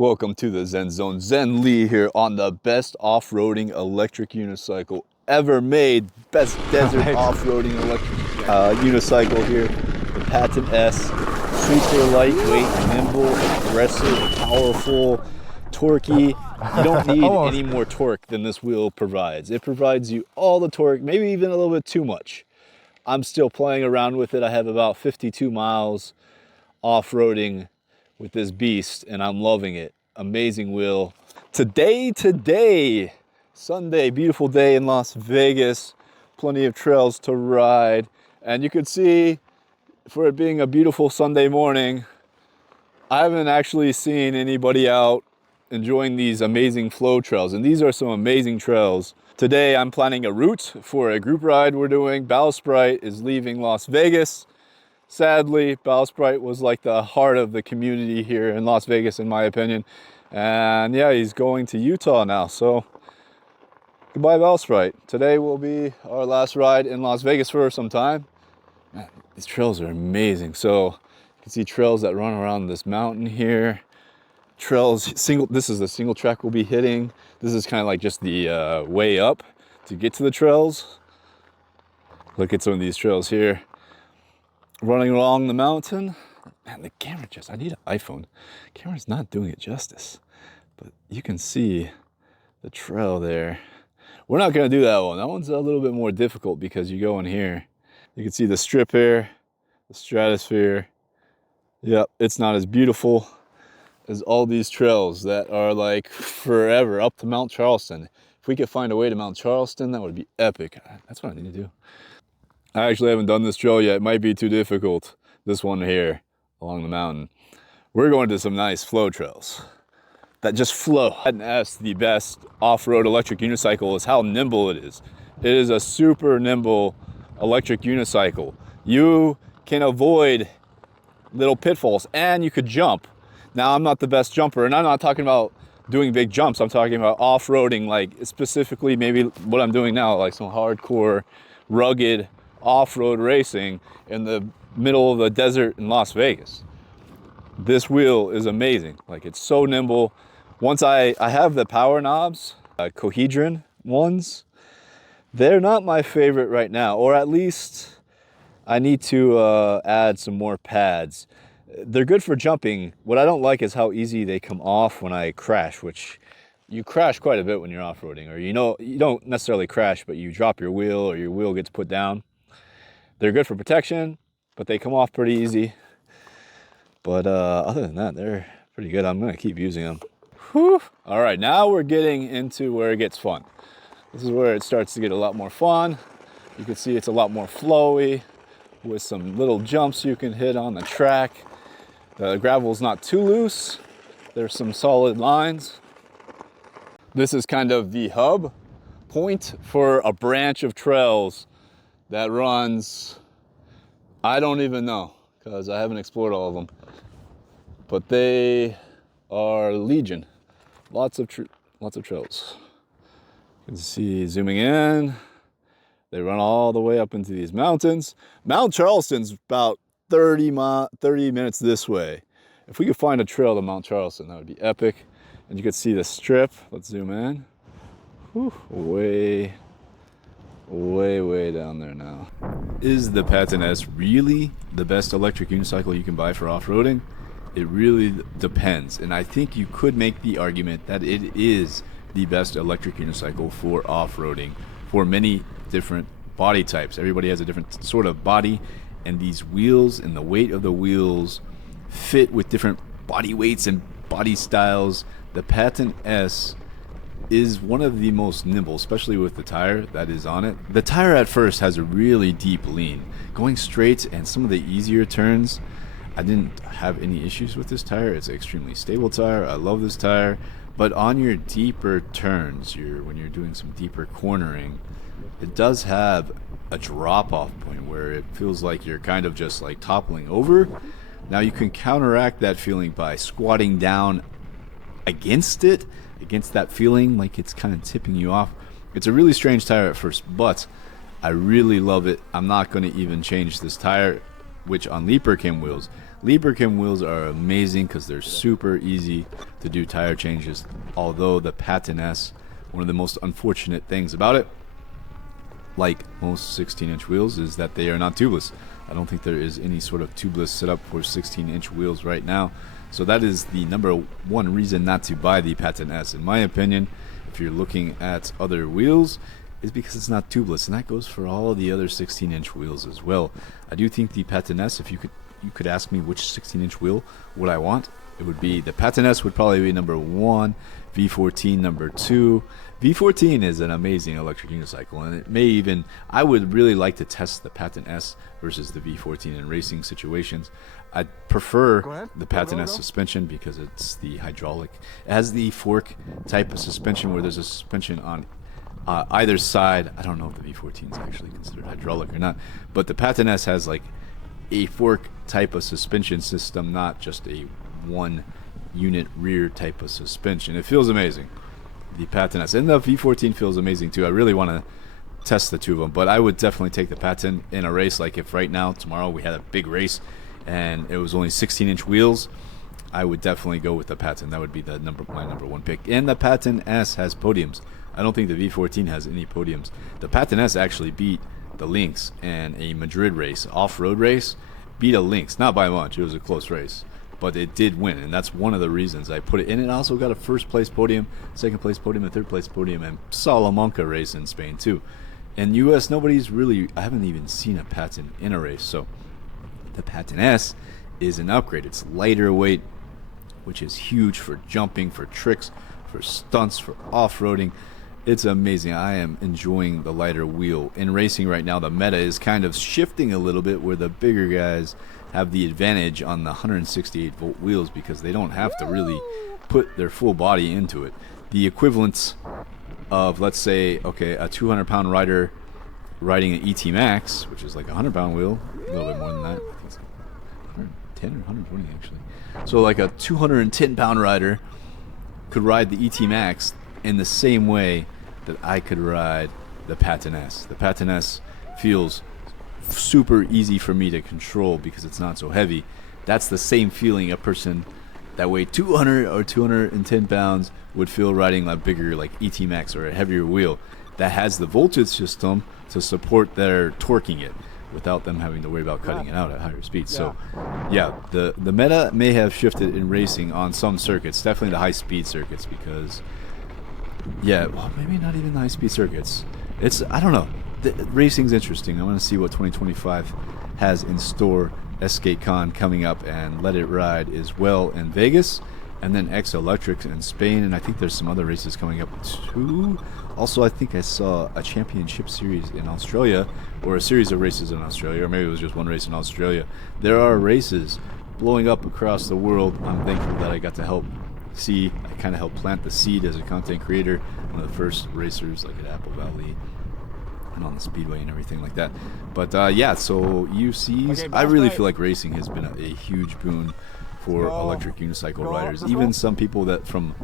Welcome to the Zen Zone. Zen Lee here on the best off-roading electric unicycle ever made. Best desert off-roading electric unicycle here. The Paton S. Super lightweight, nimble, aggressive, powerful, torquey. You don't need any more torque than this wheel provides. It provides you all the torque, maybe even a little bit too much. I'm still playing around with it. I have about 52 miles off-roading with this beast and I'm loving it. Amazing wheel. Today, Sunday, beautiful day in Las Vegas. Plenty of trails to ride. And you could see, for it being a beautiful Sunday morning, I haven't actually seen anybody out enjoying these amazing flow trails. And these are some amazing trails. Today I'm planning a route for a group ride we're doing. Sprite is leaving Las Vegas. Sadly, Sprite was like the heart of the community here in Las Vegas, in my opinion. And yeah, he's going to Utah now. So goodbye, Sprite. Today will be our last ride in Las Vegas for some time. Man, these trails are amazing. So you can see trails that run around this mountain here. Trails, this is the single track we'll be hitting. This is kind of like just the way up to get to the trails. Look at some of these trails here. Running along the mountain. Man, the camera I need an iPhone. The camera's not doing it justice. But you can see the trail there. We're not gonna do that one. That one's a little bit more difficult because you go in here. You can see the strip here, the stratosphere. Yep, it's not as beautiful as all these trails that are like forever up to Mount Charleston. If we could find a way to Mount Charleston, that would be epic. That's what I need to do. I actually haven't done this trail yet. It might be too difficult. This one here along the mountain. We're going to some nice flow trails that just flow. Paton S, the best off-road electric unicycle, is how nimble it is. It is a super nimble electric unicycle. You can avoid little pitfalls and you could jump. Now, I'm not the best jumper, and I'm not talking about doing big jumps. I'm talking about off-roading, like specifically maybe what I'm doing now, like some hardcore, rugged off-road racing in the middle of the desert in Las Vegas. This wheel is amazing. Like, it's so nimble. Once I have the power knobs, Cohedron ones. They're not my favorite right now, or at least I need to add some more pads. They're good for jumping. What I don't like is how easy they come off when I crash, which you crash quite a bit when you're off-roading, or you don't necessarily crash, but you drop your wheel or your wheel gets put down. They're good for protection, but they come off pretty easy. But other than that, they're pretty good. I'm gonna keep using them. Whew. All right, now we're getting into where it gets fun. This is where it starts to get a lot more fun. You can see it's a lot more flowy with some little jumps you can hit on the track. The gravel's not too loose. There's some solid lines. This is kind of the hub point for a branch of trails that runs, I don't even know, because I haven't explored all of them. But they are legion. Lots of trails. You can see, zooming in, they run all the way up into these mountains. Mount Charleston's about 30 minutes this way. If we could find a trail to Mount Charleston, that would be epic. And you could see the strip. Let's zoom in. Whew, way down there now. Is the Paton S really the best electric unicycle you can buy for off-roading? It really depends, and I think you could make the argument that it is the best electric unicycle for off-roading for many different body types. Everybody has a different sort of body, and these wheels and the weight of the wheels fit with different body weights and body styles. The Paton S is one of the most nimble, especially with the tire that is on it. The tire at first has a really deep lean. Going straight and some of the easier turns, I didn't have any issues with this tire. It's an extremely stable tire. I love this tire. But on your deeper turns, when you're doing some deeper cornering, it does have a drop-off point where it feels like you're kind of just like toppling over. Now you can counteract that feeling by squatting down against it, against that feeling like it's kind of tipping you off. It's a really strange tire at first, but I really love it. I'm not going to even change this tire, which on Leaper Cam wheels, Lieberkin wheels are amazing because they're super easy to do tire changes. Although the Paton S, one of the most unfortunate things about it, like most 16-inch wheels, is that they are not tubeless. I don't think there is any sort of tubeless setup for 16-inch wheels right now. So that is the number one reason not to buy the Paton S, in my opinion. If you're looking at other wheels, is because it's not tubeless, and that goes for all the other 16-inch wheels as well. I do think the Paton S, if you could ask me which 16-inch wheel would I want, it would be the Paton S would probably be number 1, V14 number 2. V14 is an amazing electric unicycle, and it may even, I would really like to test the Paton S versus the V14 in racing situations. I prefer the Paton S suspension because it's the hydraulic. It has the fork type of suspension where there's a suspension on either side. I don't know if the V14 is actually considered hydraulic or not, but the Paton S has like a fork type of suspension system, not just a one unit rear type of suspension. It feels amazing, the Paton S, and the V14 feels amazing too. I really want to test the two of them, but I would definitely take the Paton in a race. Like if right now, tomorrow, we had a big race and it was only 16-inch wheels, I would definitely go with the Paton. That would be my number one pick. And the Paton S has podiums. I don't think the V14 has any podiums. The Paton S actually beat the Lynx in a Madrid race, off-road race, beat a Lynx, not by much. It was a close race, but it did win, and that's one of the reasons I put it in. It also got a first place podium, second place podium, and third place podium, and Salamanca race in Spain too. In US, I haven't even seen a Paton in a race. So the Paton S is an upgrade. It's lighter weight, which is huge for jumping, for tricks, for stunts, for off-roading. It's amazing. I am enjoying the lighter wheel. In racing right now, the meta is kind of shifting a little bit where the bigger guys have the advantage on the 168 volt wheels because they don't have to really put their full body into it. The equivalent of, let's say, okay, a 200-pound rider riding an ET Max, which is like a 100-pound wheel, a little bit more than that. I think it's 110 or 120 actually. So like a 210-pound rider could ride the ET Max in the same way that I could ride the Paton S. The Paton S feels super easy for me to control because it's not so heavy. That's the same feeling a person that weighed 200 or 210 pounds would feel riding a bigger like ET Max or a heavier wheel that has the voltage system to support their torquing it without them having to worry about cutting it out at higher speeds. So yeah, the meta may have shifted in racing on some circuits, definitely the high speed circuits, because well, maybe not even the high speed circuits. I don't know. Racing's interesting. I want to see what 2025 has in store. ESCATECon coming up, and Let It Ride as well in Vegas, and then X Electric in Spain, and I think there's some other races coming up too. Also, I think I saw a championship series in Australia, or a series of races in Australia, or maybe it was just one race in Australia. There are races blowing up across the world. I'm thankful that I got to help see. I kind of helped plant the seed as a content creator, one of the first racers like at Apple Valley and on the speedway and everything like that. But yeah, so EUCs, I really feel like racing has been a huge boon for electric unicycle riders. Even some people that from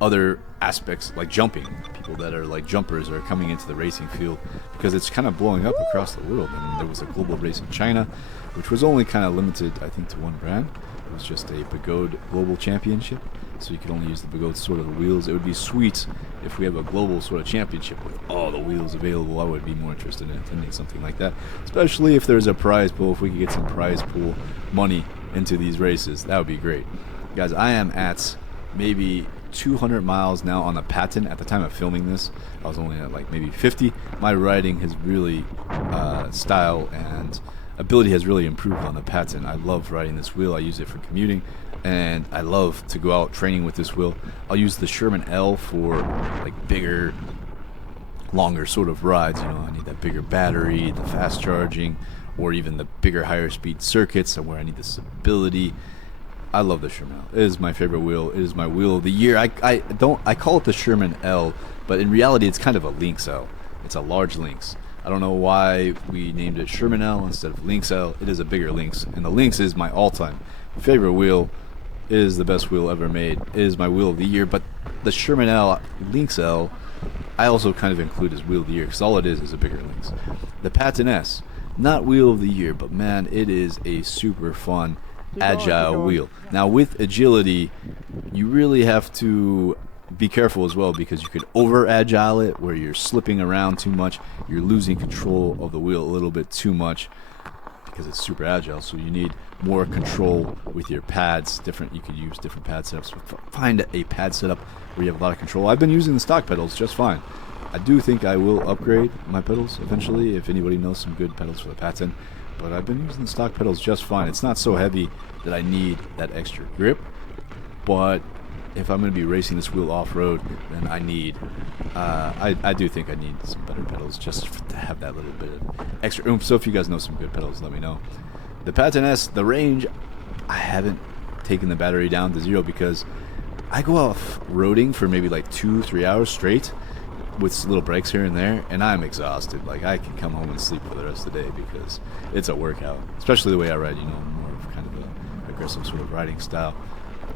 other aspects like jumping, people that are like jumpers are coming into the racing field because it's kind of blowing up across the world. And there was a global race in China, which was only kind of limited, I think, to one brand. It was just a Pagode Global Championship, so you could only use the Pagode sort of wheels. It would be sweet if we have a global sort of championship with all the wheels available. I would be more interested in attending something like that, especially if there's a prize pool. If we could get some prize pool money into these races, that would be great. Guys, I am at maybe 200 miles now on the Paton. At the time of filming this, I was only at like maybe 50. My riding has really, style and ability has really improved on the Paton. I love riding this wheel. I use it for commuting, and I love to go out training with this wheel. I'll use the Sherman L for like bigger, longer sort of rides. You know, I need that bigger battery, the fast charging, or even the bigger, higher speed circuits where I need the stability. I love the Sherman L. It is my favorite wheel. It is my wheel of the year. I call it the Sherman L, but in reality it's kind of a Lynx L. It's a large Lynx. I don't know why we named it Sherman L instead of Lynx L. It is a bigger Lynx, and the Lynx is my all-time favorite wheel. It is the best wheel ever made. It is my wheel of the year, but the Sherman L, Lynx L, I also kind of include as wheel of the year because all it is a bigger Lynx. The Paton S, not wheel of the year, but man, it is a super fun agile wheel. Now with agility, you really have to be careful as well, because you could over agile it where you're slipping around too much, you're losing control of the wheel a little bit too much because it's super agile. So you need more control with your pads. You could use different pad setups. Find a pad setup where you have a lot of control. I've been using the stock pedals just fine. I do think I will upgrade my pedals eventually if anybody knows some good pedals for the Paton, but I've been using the stock pedals just fine. It's not so heavy that I need that extra grip, but if I'm going to be racing this wheel off-road, then I need, I do think I need some better pedals just to have that little bit of extra oomph. So if you guys know some good pedals, let me know. The Paton S, the range, I haven't taken the battery down to 0 because I go off-roading for maybe like 2-3 hours straight with little breaks here and there, and I'm exhausted. Like, I can come home and sleep for the rest of the day because it's a workout, especially the way I ride, you know, more of kind of a aggressive sort of riding style.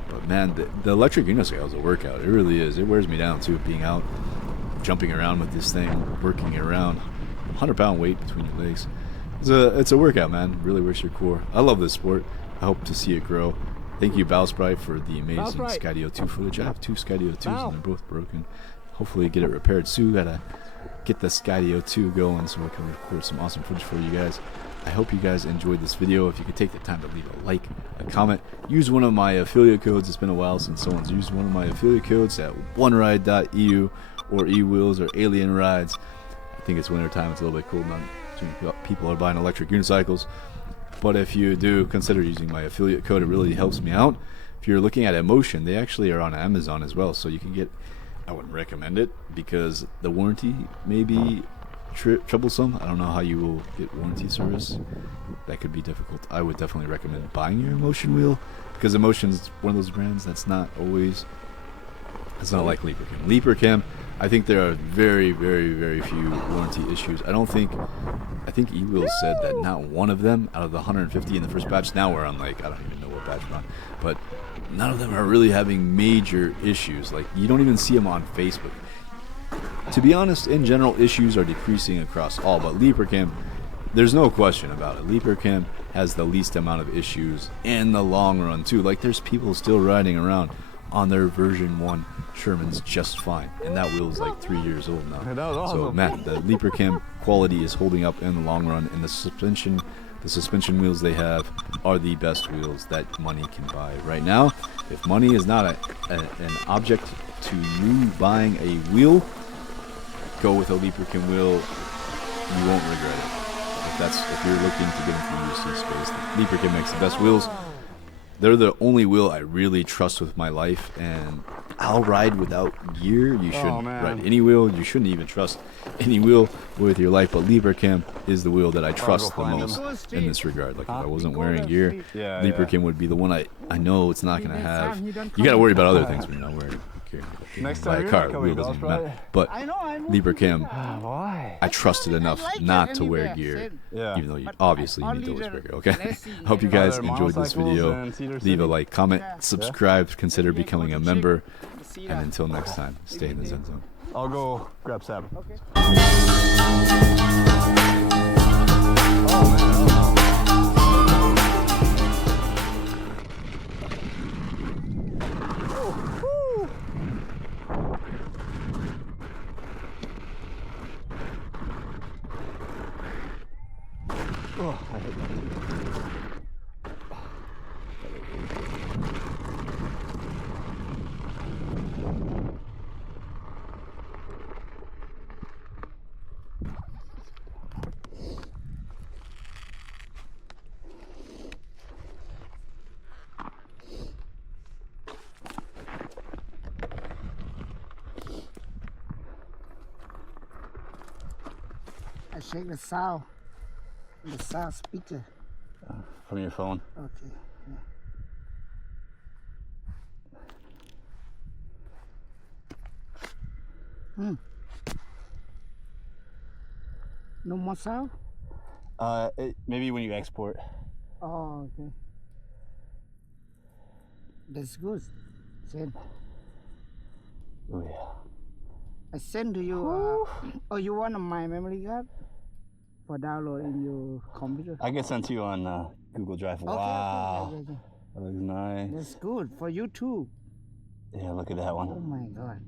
But man, the electric unicycle is a workout. It really is. It wears me down too, being out, jumping around with this thing, working it around. 100-pound weight between your legs. It's a workout, man. Really works your core. I love this sport. I hope to see it grow. Thank you, Bowsprite, for the amazing Skydio 2 footage. I have 2 Skydio 2s and they're both broken. Hopefully get it repaired soon. Gotta get the Skydio 2 going so I can record some awesome footage for you guys. I hope you guys enjoyed this video. If you could take the time to leave a like, a comment, use one of my affiliate codes. It's been a while since someone's used one of my affiliate codes at oneride.eu or eWheels or Alien Rides. I think it's winter time. It's a little bit cold now. People are buying electric unicycles. But if you do, consider using my affiliate code. It really helps me out. If you're looking at EMOTION, they actually are on Amazon as well. So you can get, I wouldn't recommend it because the warranty may be troublesome. I don't know how you will get warranty service. That could be difficult. I would definitely recommend buying your EMOTION wheel because EMOTION's one of those brands that's not always, it's not like LeaperCam. LeaperCam, I think there are very, very, very few warranty issues. I think eWheels said that not one of them out of the 150 in the first batch, now we're on like, I don't even know what batch we're on, but none of them are really having major issues. Like, you don't even see them on Facebook. To be honest, in general, issues are decreasing across all, but LeaperCam, there's no question about it. LeaperCam has the least amount of issues in the long run too. Like, there's people still riding around on their version 1 Shermans just fine, and that wheel is like 3 years old now. So man, the LeaperCam quality is holding up in the long run, and the suspension wheels they have are the best wheels that money can buy right now. If money is not an object to you buying a wheel, go with a LeaperCam wheel. You won't regret it. If you're looking to get into the EUC space, LeaperCam makes the best wheels. They're the only wheel I really trust with my life, and I'll ride without gear. You shouldn't ride any wheel. You shouldn't even trust any wheel with your life, but LeaperCam is the wheel that I trust the most in this regard. Like, if I wasn't wearing gear, LeaperCam would be the one I know it's not going to have. You got to worry about other things when you're not wearing gear. Next Buy time a car, wheel doesn't even matter. But LeaperCam, I trust it enough not to wear gear, even though you obviously need to always wear gear, okay? I hope you guys enjoyed this video. Leave a like, comment, subscribe, consider becoming a member, and until next time, stay in the Zen Zone. I'll go grab Sab. Okay. Oh, I hate that. I check the sound speaker. From your phone. Okay. Yeah. No more sound? Maybe when you export. Oh, okay. That's good. Send. Oh yeah. I send to you. Oh, you want my memory card for download in your computer? I can send to you on Google Drive. Okay, Wow. okay. That looks nice. That's good for you too. Yeah, look at that Oh one. my God.